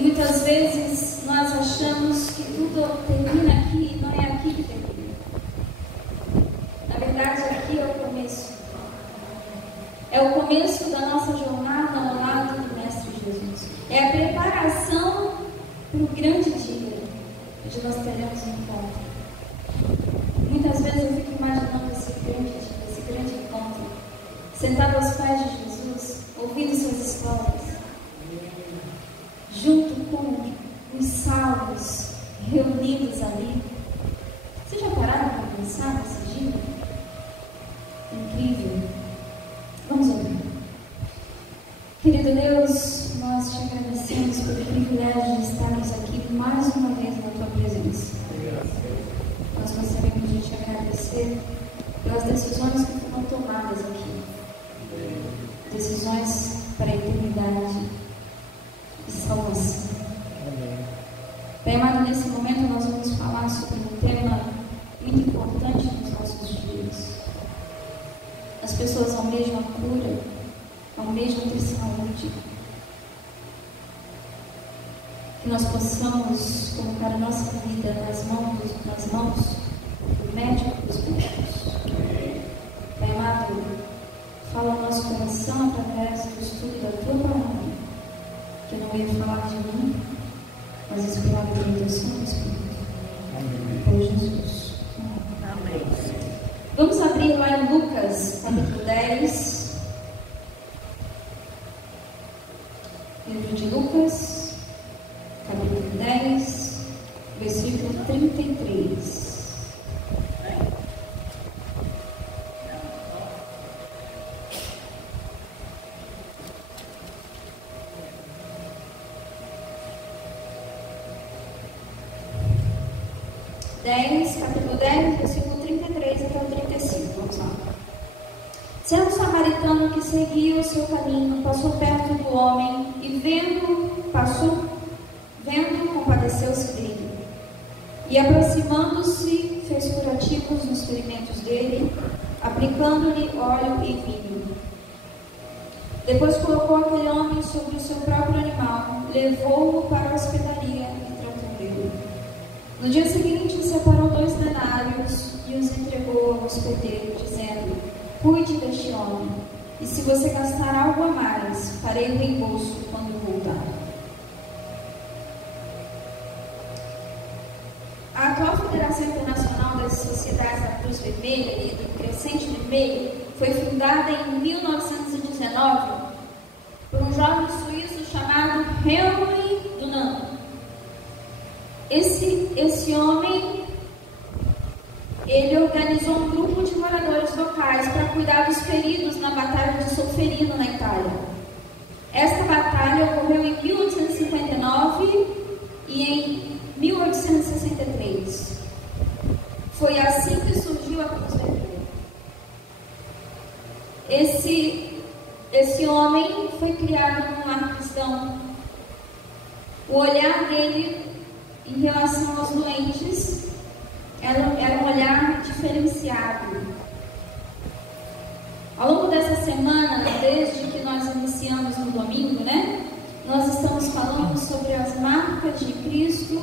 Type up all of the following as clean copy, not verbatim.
muitas vezes nós achamos que tudo termina aqui e não é aqui que termina. Na verdade, aqui é o começo. É o começo da nossa jornada ao lado do Mestre Jesus. É a preparação para o grande dia, onde nós teremos um encontro. Muitas vezes eu fico imaginando esse grande dia, esse grande encontro, sentado aos pés de Jesus, ouvindo suas histórias, junto com os salvos reunidos ali. Vocês já pararam para pensar nesse dia? Incrível. Vamos orar. Querido Deus, nós te agradecemos pelo privilégio de estarmos aqui mais uma vez na tua presença. Nós gostaríamos de te agradecer pelas decisões que foram tomadas aqui. Decisões para a eternidade e salvação. Pai amado, nesse momento nós vamos falar sobre um tema muito importante nos nossos dias. As pessoas almejam a cura, almejam ter saúde. Que nós possamos colocar a nossa vida nas mãos do médico dos médicos. Pai amado, fala ao nosso coração através do estudo da tua palavra, que eu não ia falar de mim, mas inspirado pelo teu Santo Espírito. Por Jesus. Amém. Vamos abrir lá em Lucas, capítulo 10. Livro de Lucas, capítulo 10, versículo 33. Capítulo 10, versículo 33 até o 35. Vamos lá. Certo samaritano que seguia o seu caminho passou perto do homem e vendo, compadeceu-se dele. E aproximando-se, fez curativos nos ferimentos dele, aplicando-lhe óleo e vinho. Depois colocou aquele homem sobre o seu próprio animal, levou-o para a hospedaria e tratou dele. No dia seguinte, separou 2 denários e os entregou ao hospedeiro, dizendo: cuide deste homem, e se você gastar algo a mais, farei o reembolso quando voltar. A atual Federação Internacional das Sociedades da Cruz Vermelha e do Crescente Vermelho foi fundada em 1919 por um jovem suíço chamado Henri Dunant. Esse homem, ele organizou um grupo de moradores locais para cuidar dos feridos na Batalha de Solferino, na Itália. Esta batalha ocorreu em 1859 e em 1863. Foi assim que surgiu a Cruz Vermelha. Esse homem foi criado num lar cristão. O olhar dele em relação aos doentes era um olhar diferenciado. Ao longo dessa semana, desde que nós iniciamos no domingo, nós estamos falando sobre as marcas de Cristo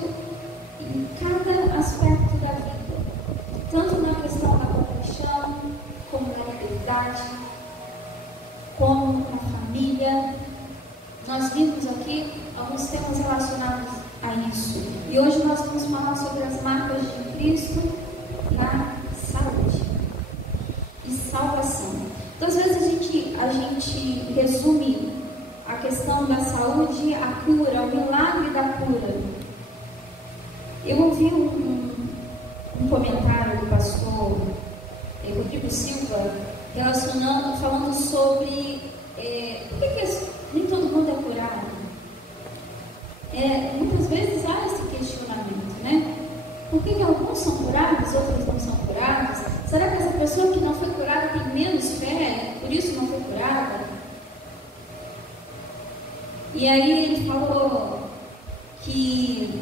em cada aspecto da vida, tanto na questão da compaixão, como na liberdade, como na família. Nós vimos aqui alguns temas relacionados a isso. E hoje nós vamos falar sobre as marcas de Cristo na saúde e salvação. Então, às vezes a gente resume a questão da saúde, a cura, o milagre da cura. Eu ouvi um comentário do pastor Rodrigo Silva falando sobre por que nem todo mundo é curado. Muitas vezes há esse questionamento, Por que alguns são curados, outros não são curados? Será que essa pessoa que não foi curada tem menos fé, por isso não foi curada? E aí ele falou que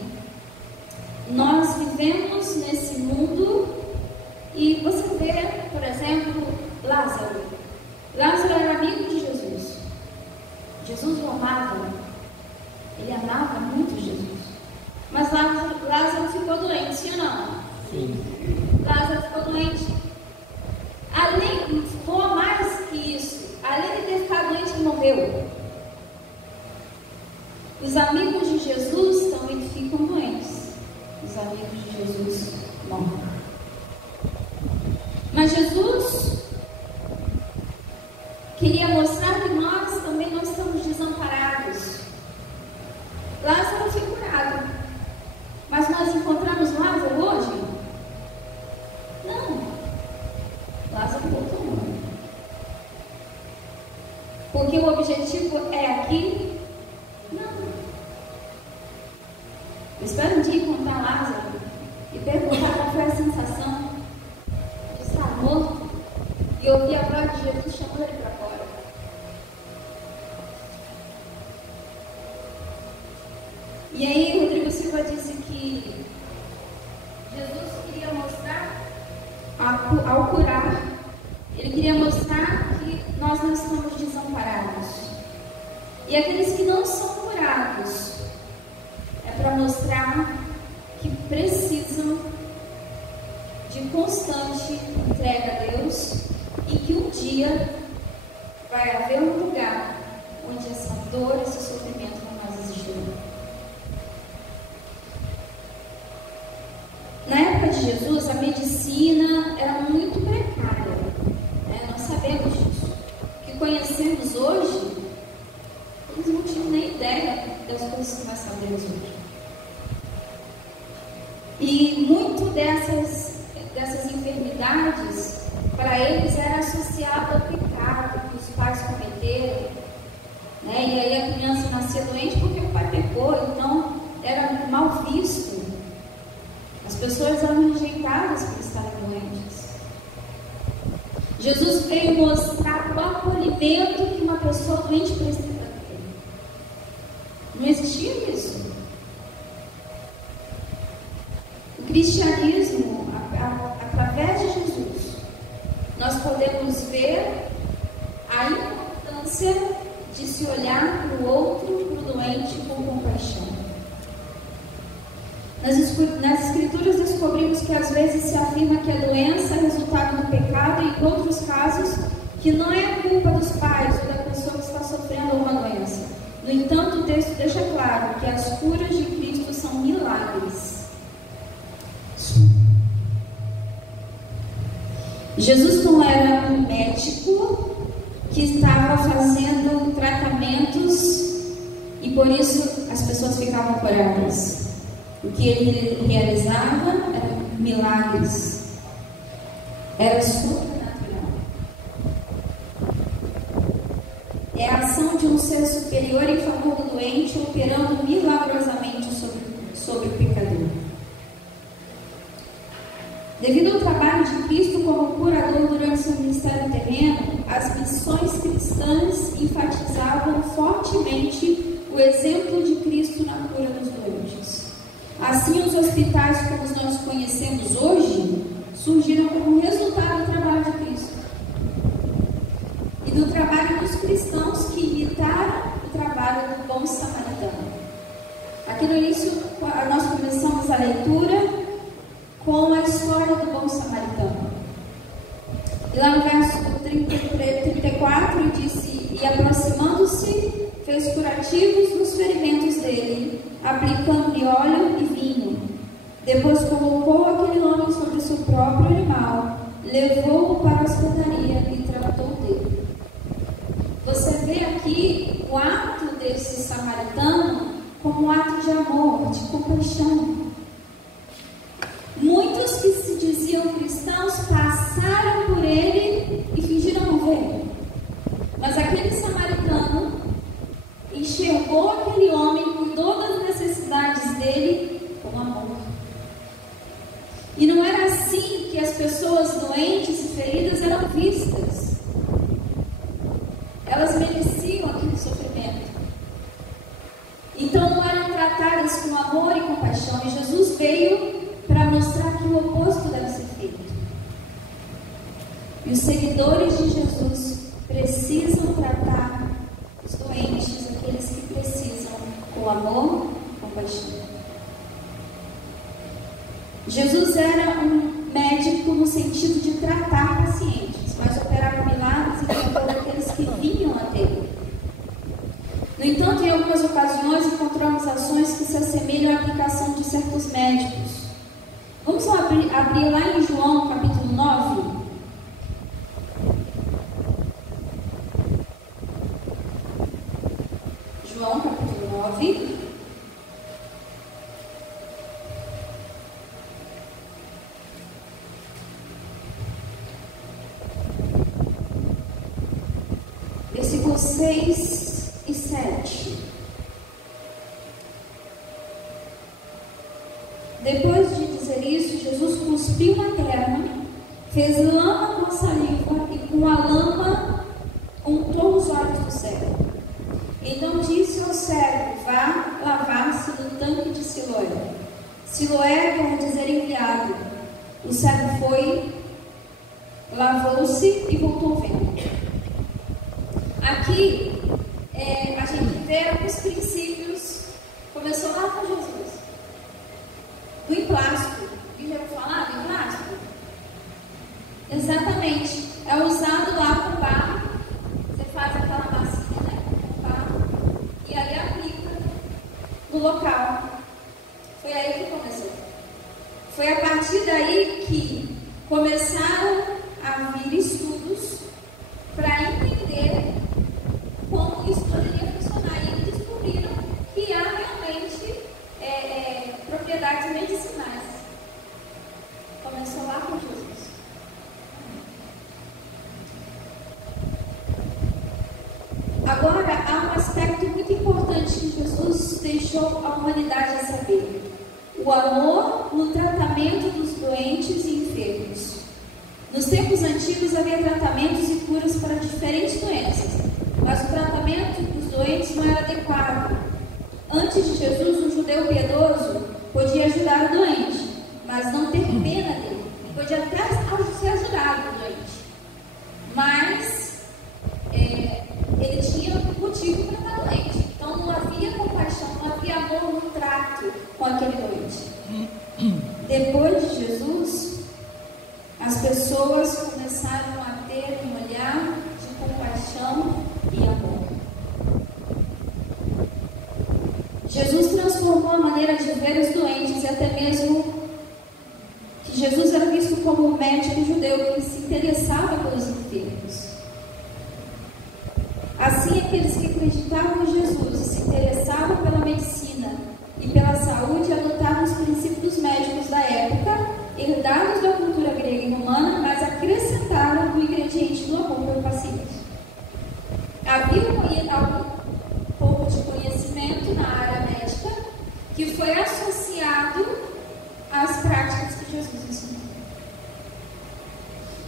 nós vivemos nesse mundo e você vê, por exemplo, Lázaro. Lázaro era amigo de Jesus. Jesus o amava. Ele amava muito Jesus. Mas Lázaro ficou doente, sim ou não? Sim. Lázaro ficou doente. Além, for mais que isso, além de ter ficado doente, ele morreu. Os amigos de Jesus também ficam doentes. Os amigos de Jesus morrem. Mas Jesus queria mostrar que nós também não estamos desamparados. Lázaro foi curado. Mas nós encontramos Lázaro hoje? Não. Lázaro voltou morto. Porque o objetivo é aqui? Não. Eu espero um dia encontrar Lázaro e perguntar qual foi a sensação de estar morto e ouvir a voz de Jesus chamando ele para fora. E aí Rodrigo Silva disse que Jesus queria mostrar, ao curar, ele queria mostrar que nós não estamos desamparados. E aqueles que não são curados, é para mostrar que precisam de constante entrega a Deus e que um dia vai haver um lugar onde essa dor, esse sofrimento não mais existirá. Na época de Jesus, a medicina era muito precária, né? Nós sabemos disso. O que conhecemos hoje, eles não tinham nem ideia das coisas que nós sabemos hoje. E muito dessas enfermidades, para eles, era associado ao pecado que os pais cometeram, né? E aí a criança nascia doente porque o pai pecou, então era mal visto. As pessoas eram rejeitadas por estarem doentes. Jesus veio mostrar o acolhimento que uma pessoa doente precisa ter. Não existia isso. O cristianismo, através de Jesus, nós podemos ver a importância de se olhar para o outro, para o doente, com compaixão. Nas Escrituras descobrimos que às vezes se afirma que a doença é resultado do pecado e em outros casos que não é culpa dos pais ou da pessoa que está sofrendo uma doença. No entanto, o texto deixa claro que as curas de Cristo são milagres. Jesus não era um médico que estava fazendo tratamentos e por isso as pessoas ficavam curadas. O que ele realizava eram milagres, era sobrenatural. É a ação de um ser superior em favor do doente, operando milagrosamente sobre o pecador. Devido ao trabalho de Cristo como curador durante seu ministério terreno, as missões cristãs enfatizavam fortemente o exemplo de Cristo na cura dos doentes. Assim, os hospitais como nós conhecemos hoje surgiram como resultado do trabalho de Cristo e do trabalho dos cristãos que imitaram o trabalho do bom samaritano. Aqui no início, nós começamos a leitura com a história do bom samaritano. E lá no verso 34 disse: e aproximando-se, fez curativos nos ferimentos dele, aplicando-lhe óleo e vinho. Depois colocou aquele homem sobre o seu próprio animal, levou-o para a hospedaria e tratou dele. Você vê aqui o ato desse samaritano como um ato de amor, de compaixão. Muitos que se diziam cristãos passaram por ele e fingiram não ver. Mas aquele samaritano enxergou aquele homem, cuidou das necessidades dele com amor. E não era assim que as pessoas doentes e feridas eram vistas. Elas mereciam aquele sofrimento. Então não eram tratadas com amor e compaixão. E Jesus veio para mostrar que o oposto deve ser feito. E os seguidores de Jesus precisam tratar os doentes, aqueles que precisam, com amor, compaixão. Jesus era um médico no sentido de tratar pacientes, mas operava milagres em favor daqueles que vinham até ele. No entanto, em algumas ocasiões encontramos ações que se assemelham à aplicação de certos médicos. Vamos abrir lá em João, capítulo 9. João, capítulo 9. Versículos 6 e 7. Depois de dizer isso, Jesus cuspiu na terra, fez lama com a saliva e com a lama untou os olhos do cego. Então disse ao cego: vá lavar-se no tanque de Siloé. Siloé quer dizer enviado. O cego foi, lavou-se e voltou vendo. Aqui a gente vê os princípios. Começou lá com Jesus. Do emplástico. E já vou falar do emplástico? Exatamente. É usado lá com barro. Você faz aquela massinha, né? Com barro. E aí aplica no local. Foi aí que começou. Foi a partir daí que começaram a vir estudos para entender como isso poderia funcionar. E eles descobriram que há realmente propriedades medicinais. Começou lá com Jesus. Agora, há um aspecto muito importante que Jesus deixou a humanidade a saber: o amor no tratamento dos doentes e enfermos. Nos tempos antigos havia tratamentos e curas para diferentes doenças, mas o tratamento dos doentes não era adequado. Antes de Jesus, um judeu piedoso podia ajudar o doente, mas não ter pena dele. Podia até ser ajudado o doente, mas ele tinha motivo para estar doente. Então não havia compaixão, não havia amor no trato com aquele doente. Depois de Jesus, as pessoas começaram a ter um olhar de compaixão e amor. Jesus transformou a maneira de ver os doentes e até mesmo que Jesus era visto como um médico judeu que se interessava pelos enfermos. Assim, aqueles que acreditavam em Jesus e se interessavam pela medicina e pela saúde adotaram os princípios médicos da época, herdados da cultura grega e romana, mas acrescentaram o ingrediente do amor pelo paciente. Havia algum pouco de conhecimento na área médica que foi associado às práticas que Jesus ensinou.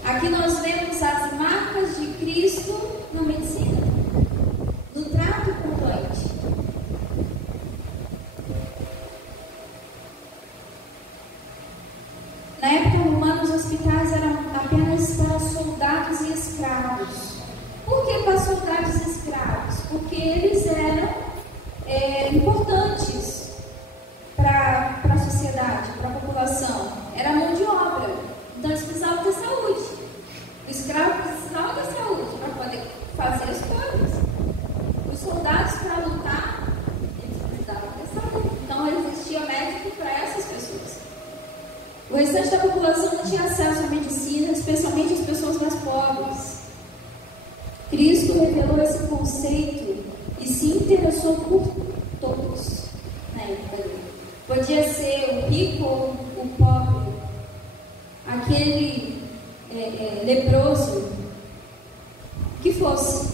Aqui nós vemos as marcas de Cristo na medicina, no trato com o doente. Na época romana, os hospitais eram apenas para soldados e escravos. Por que para soldados e escravos? Porque eles eram importantes para a sociedade, para a população. Era mão de obra. Então eles precisavam ter saúde. O escravo precisava ter saúde para poder fazer as coisas. Os soldados, para lutar, eles precisavam ter saúde. Então existia médico para essas pessoas. O restante da população não tinha acesso à medicina, especialmente as pessoas mais pobres. Cristo revelou esse conceito e se interessou por todos na época dele. Podia ser o rico ou o pobre, aquele leproso, que fosse.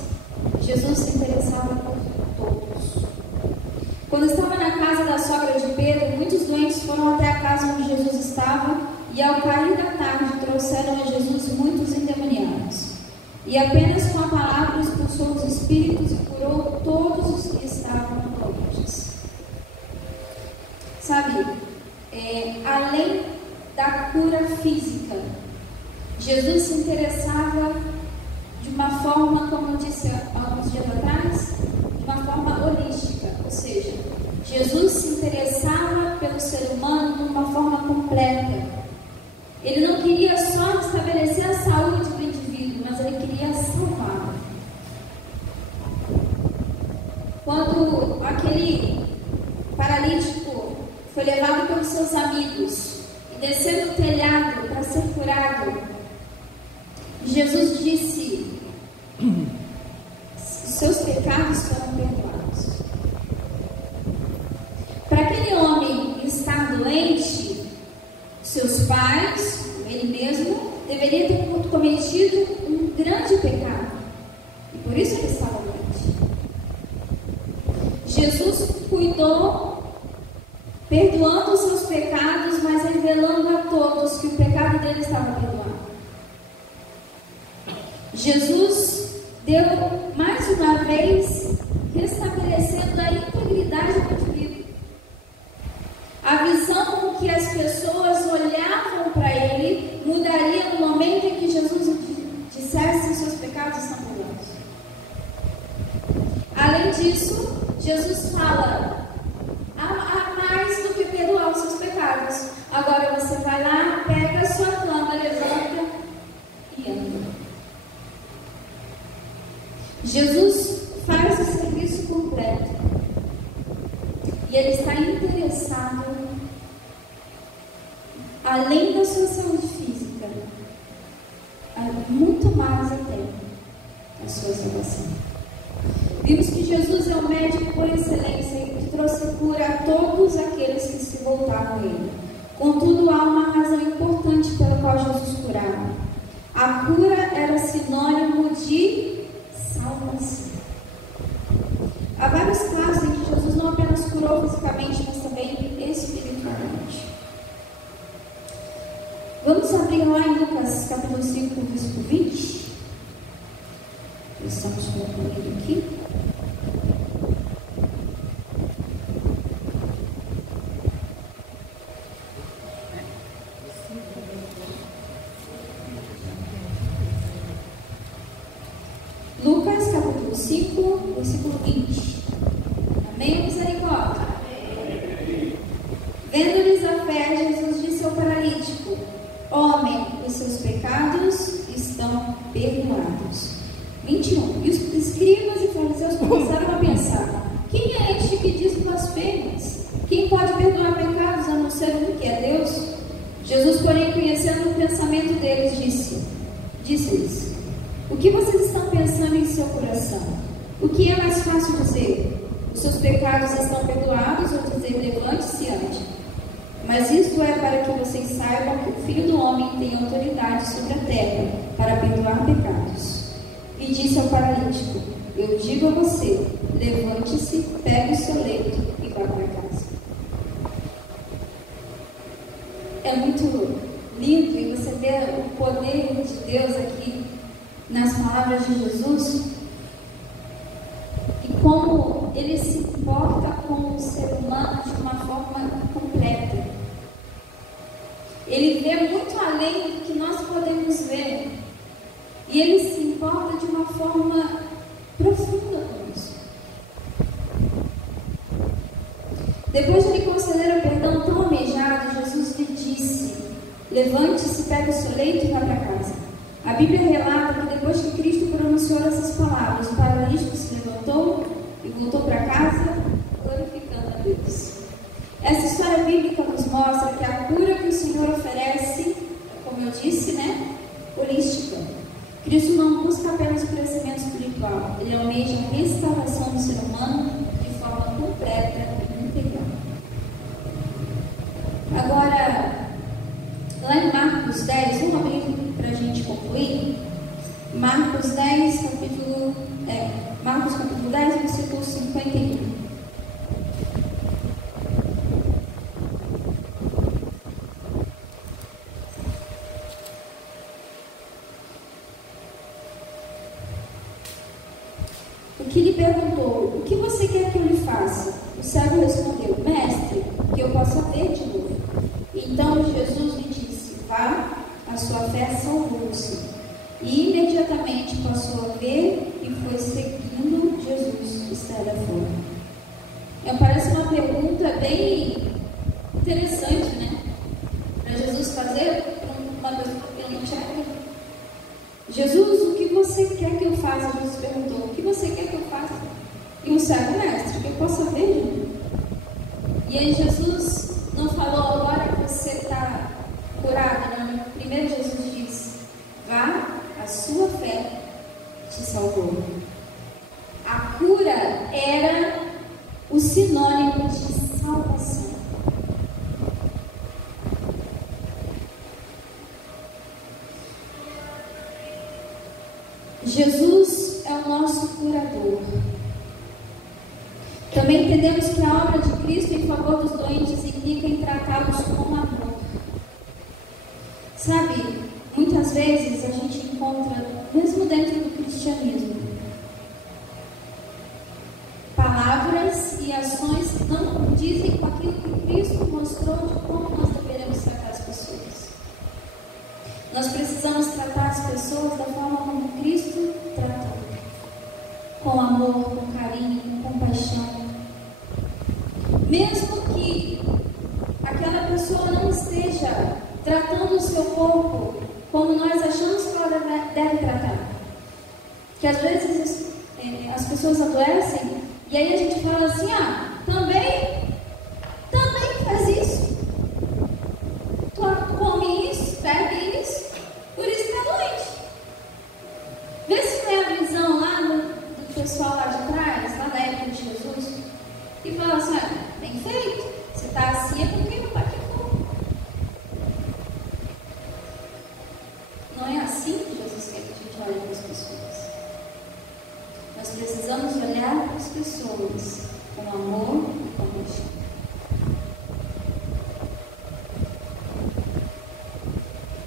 Jesus se interessava por todos. Quando estava na casa da sogra de Pedro, muitos doentes foram até a casa onde Jesus estava e, ao cair da tarde, trouxeram a Jesus muitos endemoniados. E apenas com a palavra expulsou os espíritos e curou todos os que estavam doentes. Sabe, além da cura física, Jesus se interessava de uma forma, como eu disse há alguns dias atrás, de uma forma holística. Ou seja, Jesus se interessava pelo ser humano de uma forma completa. Ele não queria só estabelecer a saúde do indivíduo, mas ele queria salvá-lo. Quando aquele paralítico foi levado pelos seus amigos e desceu do telhado para ser curado, Jesus disse: seus pecados foram perdoados. Para aquele homem estar doente, seus pais, ele mesmo, deveria ter cometido um grande pecado. E por isso ele estava doente. Jesus cuidou, perdoando os seus pecados, mas revelando a todos que o pecado dele estava perdoado. Jesus deu mais uma vez, restabelecendo a integridade do indivíduo. A visão com que as pessoas olhavam para ele mudaria no momento em que Jesus dissesse que seus pecados são perdoados. Além disso, Jesus fala: há mais do que perdoar os seus pecados. Agora você vai lá, pega a sua cama, levanta e anda. Jesus faz o serviço completo. E ele está interessado, além da sua saúde física, muito mais até a sua salvação. Vimos que Jesus é o médico por excelência e que trouxe cura a todos aqueles que se voltaram a ele. Contudo, há uma razão importante pela qual Jesus curava. A cura era sinônimo de salvação. Há vários casos em que Jesus não apenas curou fisicamente, mas também espiritualmente. Vamos abrir lá em Lucas capítulo 5, versículo 20. Estamos concluindo aqui. Lucas capítulo 5, versículo 20. Amém, misericórdia? Vendo-lhes a fé, Jesus disse ao paralítico: homem, os seus pecados estão perdoados. 21. E os escribas e fariseus começaram a pensar: quem é este que diz blasfêmias? Quem pode perdoar pecados a não ser um que é Deus? Jesus, porém, conhecendo o pensamento deles, disse-lhes: o que vocês estão pensando em seu coração? O que é mais fácil dizer? Os seus pecados estão perdoados, ou dizer: levante-se e ande? Mas isto é para que vocês saibam que o Filho do Homem tem autoridade sobre a terra para perdoar pecados. E disse ao paralítico: eu digo a você, levante-se, pegue o seu leito e vá para casa. É muito lindo e você vê o poder de Deus aqui nas palavras de Jesus, e como ele se importa com o ser humano de uma forma completa. Ele vê muito além do que nós podemos ver, e ele se importa de uma forma profunda com isso. Depois de lhe conceder o perdão tão almejado, Jesus lhe disse: levante-se, pegue o seu leito e vá para casa. A Bíblia relata que depois que Cristo pronunciou essas palavras, o paralítico se levantou e voltou para casa, glorificando a Deus. Essa história bíblica nos mostra que a cura que o Senhor oferece, como eu disse, holística. Cristo não busca apenas o crescimento espiritual, ele almeja a restauração do ser humano de forma completa e integral. Agora, lá em Marcos 10, vamos abrir para a gente concluir. Marcos 10, Marcos capítulo 10, versículo 51. O que lhe perguntou: o que você quer que eu lhe faça? O cego respondeu: mestre, que eu possa ver de novo. Então Jesus lhe disse: vá, a sua fé salvou-se. E imediatamente passou a ver e foi seguindo Jesus estrada fora. Parece uma pergunta E aí Jesus não falou agora que você está curado, não. Primeiro Jesus diz: vá, a sua fé te salvou. A cura era o sinônimo de salvação. Jesus é o nosso curador. Também entendemos que a obra de Cristo em favor dos doentes implica em tratá-los com amor. Sabe, muitas vezes a gente encontra, mesmo dentro do cristianismo, palavras e ações que não dizem com aquilo que Cristo mostrou de como nós deveremos tratar as pessoas. Nós precisamos tratar as pessoas da forma como Cristo tratou, com amor, com carinho, com compaixão. Mesmo que aquela pessoa não esteja tratando o seu corpo como nós achamos que ela deve tratar. Que às vezes as pessoas adoecem e aí a gente fala assim: também faz isso. Tu come isso, bebe isso, por isso que é doente. Vê se não é a visão lá do pessoal lá de trás, lá da época de Jesus, e fala assim: bem feito, você está assim é porque não praticou. Não é assim que Jesus quer que a gente olhe para as pessoas. Nós precisamos olhar para as pessoas com amor e compaixão.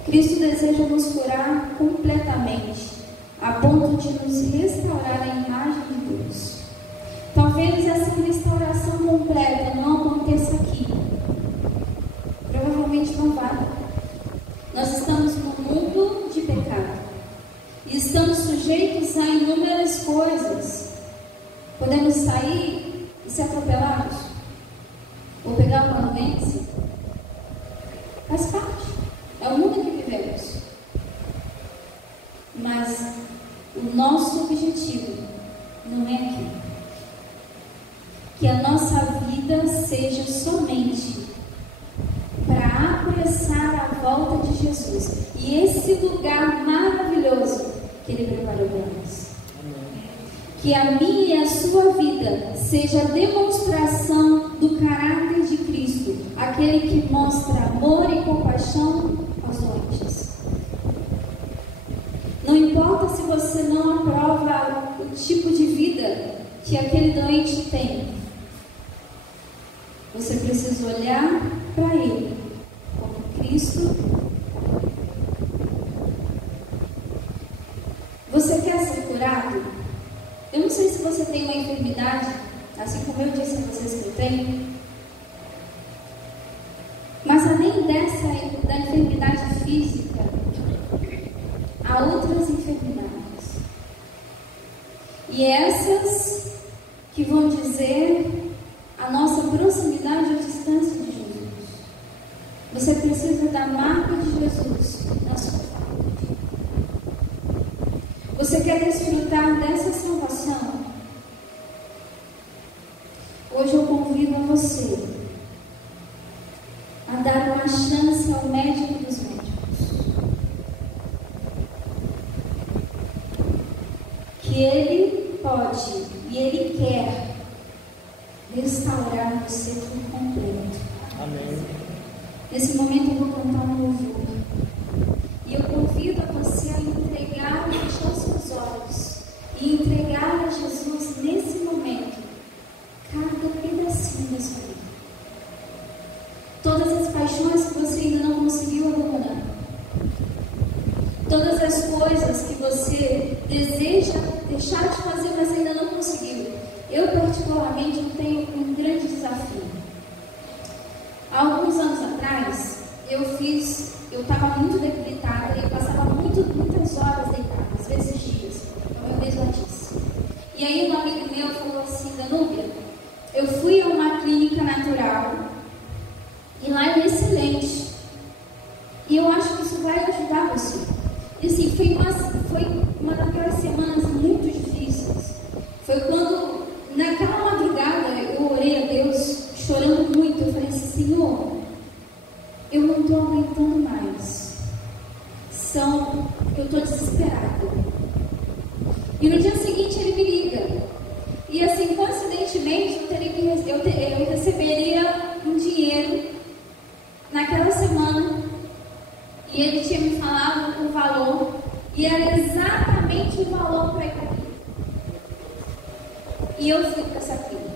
Cristo deseja nos curar completamente, a ponto de nos restaurar a imagem de Deus. Talvez essa restauração completa não aconteça aqui. Provavelmente não vai. Nós estamos num mundo de pecado e estamos sujeitos a inúmeras coisas. Podemos sair e ser atropelados, ou pegar uma doença. Faz parte. É o mundo que vivemos. Mas o nosso objetivo não é aqui. Que a nossa vida seja somente para apressar a volta de Jesus. E esse lugar maravilhoso que Ele preparou para nós. Que a minha e a sua vida seja a demonstração do caráter de Cristo, aquele que mostra amor e compaixão aos doentes. Não importa se você não aprova o tipo de vida que aquele doente tem, você precisa olhar para ele como Cristo. Você quer ser curado? Eu não sei se você tem uma enfermidade, assim como eu disse a vocês que eu tenho, mas além da enfermidade física, há outras enfermidades. E essas que vão dizer a nossa proximidade ou distância de Jesus. Você precisa da marca de Jesus na sua vida. Você quer desfrutar dessa salvação? Hoje eu convido a você a dar uma chance ao médico dos médicos. Que Ele pode e Ele quer restaurar você por completo. Amém. Nesse momento eu vou cantar um louvor. E eu convido a você a entregar, fechar os seus olhos e entregar a Jesus nesse momento cada pedacinho da sua vida. Todas as paixões que você ainda não conseguiu abandonar. Todas as coisas que você deseja deixar de fazer, mas ainda não conseguiu. Eu particularmente tenho um grande desafio. Há alguns anos atrás, eu estava muito debilitada e eu passava muitas horas deitada, às vezes dias, como eu mesma disse. E aí um amigo meu falou assim: Danúbia, eu fui a uma clínica natural e lá é excelente. E eu acho que isso vai ajudar você. E assim, foi uma daquelas semanas muito difíceis. Foi quando, naquela madrugada, eu orei a Deus, chorando muito. estou aguentando mais. Eu estou desesperada. E no dia seguinte ele me liga. E assim, coincidentemente, eu receberia um dinheiro naquela semana. E ele tinha me falado o valor. E era exatamente o valor para ir para aquilo. E eu fui para essa clínica.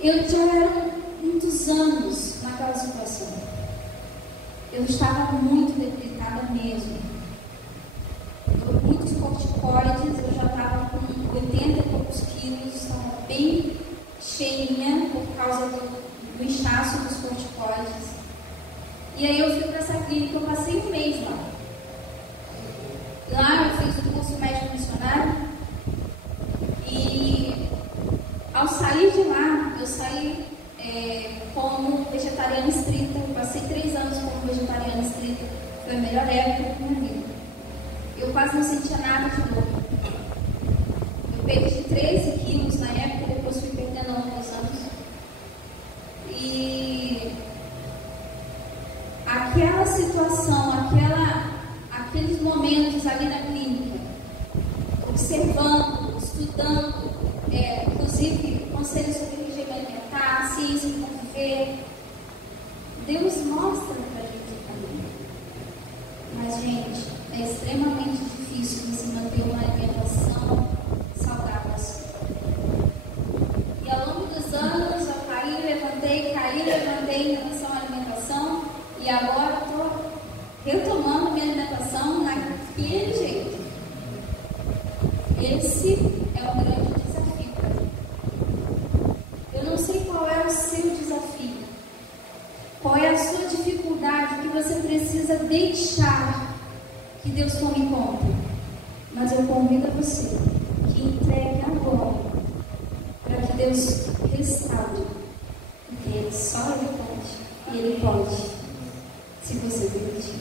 Eu já era muitos anos naquela situação. Eu estava muito debilitada mesmo. Muitos corticoides, eu já estava com 80 e poucos quilos, estava bem cheinha por causa do inchaço dos corticoides. E aí eu fui para essa clínica, eu passei um mês lá. Lá eu fiz o curso médico missionário e ao sair de lá, eu saí como vegetariana estrita. Eu passei 3 anos como vegetariana estrita, foi a melhor época da minha vida. Eu quase não sentia nada de dor. Eu perdi 13 quilos na época, depois fui perdendo ao longo dos anos. E aquela situação, aqueles momentos ali na clínica, observando, estudando, inclusive conselhos sobre regime alimentar, ciência e conviver, Deus mostra para a gente o caminho. Mas, gente, é extremamente difícil você manter uma alimentação saudável assim. E ao longo dos anos, eu caí, levantei em relação à alimentação, e agora estou retomando minha alimentação naquele jeito. Esse é um grande desafio para mim. Eu não sei qual é o seu desafio, qual é a sua dificuldade que você precisa deixar que Deus tome conta. Mas eu convido a você que entregue agora, para que Deus restaure, porque só Ele pode, e Ele pode, se você permitir.